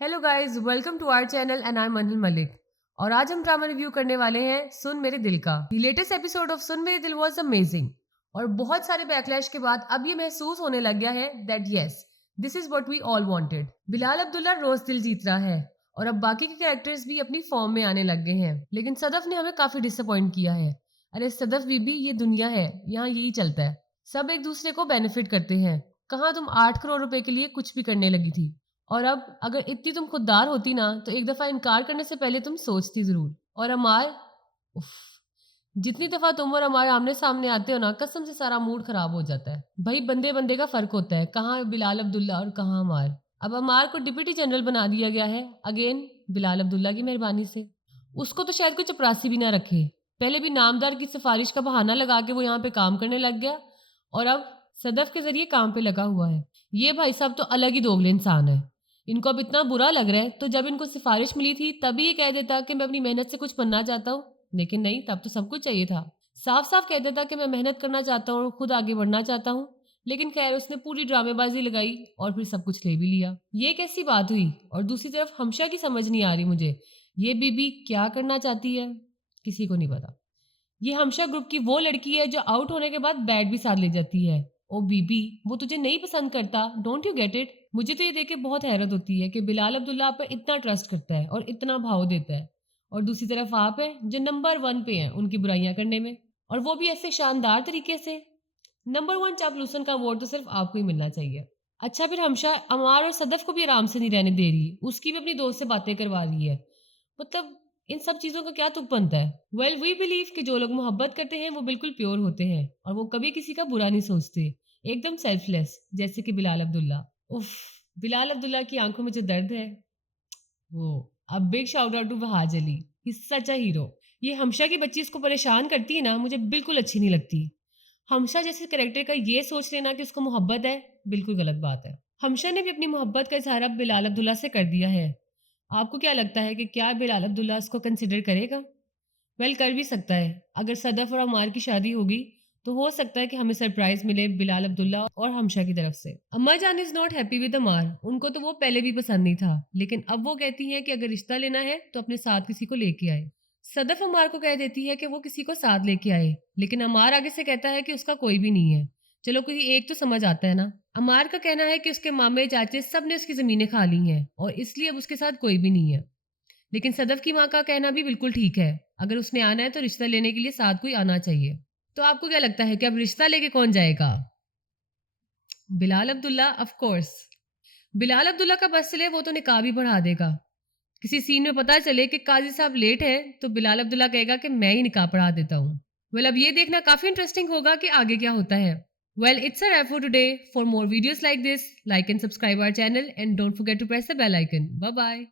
Hello guys, welcome to our channel and I am Anil Malik. और आज हम ड्रामा रिव्यू करने वाले हैं सुन मेरे दिल का। लेटेस्ट एपिसोड ऑफ सुन मेरे दिल वाज अमेजिंग और बहुत सारे बैकलैश के बाद अब ये महसूस होने लग गया है that yes, this is what we all wanted. Bilal Abdullah रोज दिल जीत रहा है और अब बाकी के कैरेक्टर्स भी अपनी फॉर्म में आने लग गए हैं, लेकिन सदफ ने हमें काफी डिसअपॉइंट किया है। अरे सदफ बीबी, ये दुनिया है, यहाँ यही चलता है, सब एक दूसरे को बेनिफिट करते हैं। कहाँ तुम 8 करोड़ रुपए के लिए कुछ भी करने लगी थी, और अब अगर इतनी तुम खुददार होती ना तो एक दफा इनकार करने से पहले तुम सोचती जरूर। और अमार, उफ, जितनी दफा तुम और अमार आमने सामने आते हो ना, कसम से सारा मूड खराब हो जाता है। भाई बंदे बंदे का फर्क होता है, कहाँ बिलाल अब्दुल्ला और कहाँ अमार। अब अमार को डिप्टी जनरल बना दिया गया है, अगेन बिलाल अब्दुल्ला की मेहरबानी से। उसको तो शायद कोई चपरासी भी ना रखे, पहले भी नामदार की सिफारिश का बहाना लगा के वो यहाँ पे काम करने लग गया और अब सदफ के जरिए काम पे लगा हुआ है। ये भाई साहब तो अलग ही दोगले इंसान है। इनको अब इतना बुरा लग रहा है तो जब इनको सिफारिश मिली थी तभी ये कह देता कि मैं अपनी मेहनत से कुछ बनना चाहता हूँ, लेकिन नहीं, तब तो सब कुछ चाहिए था। साफ साफ कह देता कि मैं मेहनत करना चाहता हूँ और खुद आगे बढ़ना चाहता हूँ, लेकिन खैर उसने पूरी ड्रामेबाजी लगाई और फिर सब कुछ ले भी लिया। ये कैसी बात हुई? और दूसरी तरफ हमशा की समझ नहीं आ रही मुझे, ये बीबी क्या करना चाहती है, किसी को नहीं पता। ये हमशा ग्रुप की वो लड़की है जो आउट होने के बाद बैट भी साथ ले जाती है। ओ बीबी, वो तुझे नहीं पसंद करता, डोंट यू गेट इट? मुझे तो ये देख के बहुत हैरत होती है कि बिलाल अब्दुल्ला आप पर इतना ट्रस्ट करता है और इतना भाव देता है, और दूसरी तरफ आप है जो नंबर 1 पे हैं उनकी बुराइयां करने में, और वो भी ऐसे शानदार तरीके से। नंबर 1 चापलूसन का अवार्ड तो सिर्फ आपको ही मिलना चाहिए। अच्छा, फिर हमशा अमार और सदफ को भी आराम से नहीं रहने दे रही, उसकी भी अपनी दोस्त से बातें करवा रही है। मतलब इन सब चीजों का क्या तुक बनता है? वेल वी बिलीव कि जो लोग मोहब्बत करते हैं वो बिल्कुल प्योर होते हैं और वो कभी किसी का बुरा नहीं सोचते, एकदम सेल्फलेस, जैसे कि बिलाल अब्दुल्ला। उफ, बिलाल अब्दुल्ला की आंखों में जो दर्द है वो। अब big shout out to Wahaj Ali, he such a hero. ये हमशा की बच्ची इसको परेशान करती है ना, मुझे बिल्कुल अच्छी नहीं लगती। हमशा जैसे कैरेक्टर का ये सोच लेना कि उसको मोहब्बत है, बिल्कुल गलत बात है। हमशा ने भी अपनी मोहब्बत का इजहार अब बिलाल अब्दुल्ला से कर दिया है। आपको क्या लगता है कि क्या बिलाल अब्दुल्ला इसको कंसिडर करेगा? वेल, कर भी सकता है। अगर सदफ और अमार की शादी होगी तो हो सकता है कि हमें सरप्राइज मिले बिलाल अब्दुल्ला और हमशा की तरफ से। अम्मा जान इज नॉट हैप्पी विद अमार, उनको तो वो पहले भी पसंद नहीं था, लेकिन अब वो कहती हैं कि अगर रिश्ता लेना है तो अपने साथ किसी को लेके आए। सदफ अमार को कह देती है कि वो किसी को साथ लेके आए, लेकिन अमार आगे से कहता है कि उसका कोई भी नहीं है। चलो कोई एक तो समझ आता है ना। अमार का कहना है कि उसके मामे चाचे सब ने उसकी जमीनें खा ली हैं और इसलिए अब उसके साथ कोई भी नहीं है। लेकिन सदफ की माँ का कहना भी बिल्कुल ठीक है, अगर उसने आना है तो रिश्ता लेने के लिए साथ कोई आना चाहिए। तो आपको क्या लगता है कि अब रिश्ता लेके कौन जाएगा? Bilal Abdullah, of course. बिलाल अब्दुल्ला का बस चले वो तो निकाह भी बढ़ा देगा। किसी सीन में पता चले कि काजी साहब लेट है तो बिलाल अब्दुल्ला कहेगा कि मैं ही निकाह पढ़ा देता हूँ। वेल, अब ये देखना काफी इंटरेस्टिंग होगा कि आगे क्या होता है। Well, it's a wrap for today. For more videos like this, like and subscribe our channel and don't forget to press the bell icon. Bye bye.